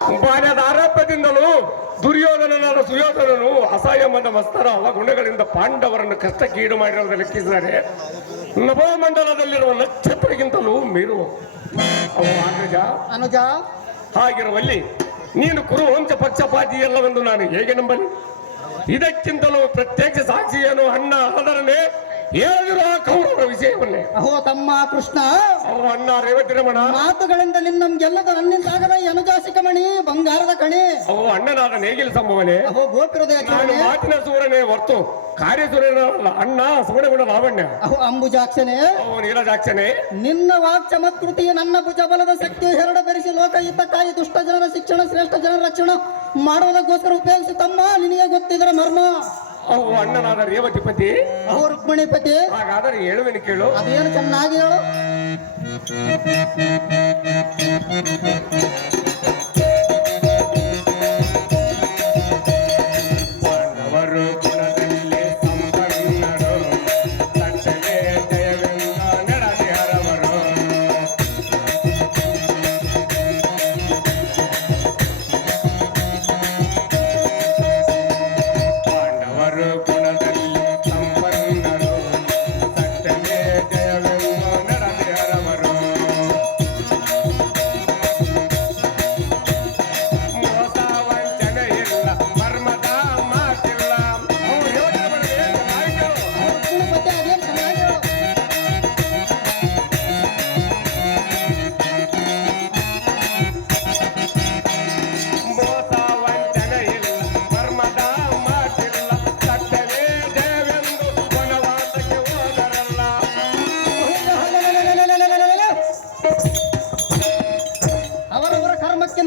ಬಾಲ್ಯದ ಆರೋಪದಿಂದಲೂ ದುರ್ಯೋಧನನಾದ ಸುಯೋಧನನು ಅಸಹ್ಯಮದ ಮಸ್ತರ ಅವಗುಣಗಳಿಂದ ಪಾಂಡವರನ್ನು ಕಷ್ಟಕ್ಕೆ ಈಡು ಮಾಡಿರುವುದು ಲೆಕ್ಕಿಸಿದರೆ ನಭೋಮಂಡಲದಲ್ಲಿರುವ ನಕ್ಷತ್ರಗಿಂತಲೂ ಮೀರುವ ಅವು ಅನುಜ ಹಾಗಿರುವಲ್ಲಿ ನೀನು ಕುರುವಂಶ ಪಕ್ಷಪಾತಿಯಲ್ಲವೆಂದು ನಾನು ಹೇಗೆ ನಂಬಲಿ? ಇದಕ್ಕಿಂತಲೂ ಪ್ರತ್ಯಕ್ಷ ಸಾಕ್ಷಿಯೇನು ಅಣ್ಣ ಅದರನ್ನೇ ಹೇಳಿರುವ ಕೌರವರ ವಿಷಯವನ್ನೇ. ಅಹೋ ತಮ್ಮ ಕೃಷ್ಣ, ಅವು ಅಣ್ಣ ರೇವತಿ ರಮಣ ಮಾತುಗಳಿಂದ ನಮ್ಗೆಲ್ಲದ ನನ್ನಿಂದಾಗದ ಅನುಜಾಸಿಕ ಮಣಿ ಬಂಗಾರದ ಕಣಿ. ಅವು ಅಣ್ಣನಾದ ನೇಗಿಲ ಸಂಭವನೆ. ಅಹೋ ಗೋಪಿಹೃದಯ ನಾನು ಮಾತಿನ ಸೂರನೇ ಹೊರತು ಕಾರ್ಯಸೂರ್ಯನಲ್ಲ. ಅಣ್ಣ ಸುವರ್ಣಗುಣ ಲಾವಣ್ಯ. ಅಹೋ ಅಂಬುಜಾಕ್ಷನೆ, ಅವು ನೀಲಜಾಕ್ಷನೆ. ನಿನ್ನ ವಾಕ್ಚಮತ್ಕೃತಿ ನನ್ನ ಭುಜಬಲದ ಶಕ್ತಿ ಹೆರಡ ಬೆರೆಸಿ ಲೋಕ ಹಿತಕ್ಕಾಗಿ ದುಷ್ಟ ಜನರ ಶಿಕ್ಷಣ ಶ್ರೇಷ್ಠ ಜನರ ರಕ್ಷಣೆ ಮಾಡುವುದಕ್ಕೋಸ್ಕರ ಉಪಯೋಗಿಸಿ ತಮ್ಮ ನಿನಗೆ ಗೊತ್ತಿದ್ರ ಮರ್ಮ. ಅವು ಅಣ್ಣನಾದ ರೇವತಿಪತಿ, ಅಹೋ ರುಕ್ಮಿಣಿಪತಿ. ಹಾಗಾದರೆ ಹೇಳುವೆನು ಕೇಳು. ಅದೇನು ಚೆನ್ನಾಗಿ ಹೇಳು.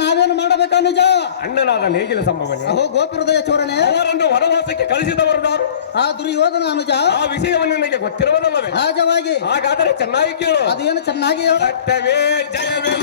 ನಾವೇನು ಮಾಡಬೇಕಾ ನಿಜ? ಅಣ್ಣನಾದ ನೇಗಿಲ ಸಂಭವನೆ. ಅಹೋ ಗೋಪಿಹೃದಯ ಚೋರನೆ, ಅವರನ್ನು ವನವಾಸಕ್ಕೆ ಕಳಿಸಿದವರು ಯಾರು? ಆ ದುರ್ಯೋಧನ ಅನುಜ. ಆ ವಿಷಯವನ್ನು ನನಗೆ ಗೊತ್ತಿರುವುದಲ್ಲವೇ? ಸಹಜವಾಗಿ. ಹಾಗಾದರೆ ಚೆನ್ನಾಗಿ ಕೇಳು. ಅದೇನು ಚೆನ್ನಾಗಿ ಹೇಳು. ಸತ್ಯವೇ ಜಯವೇ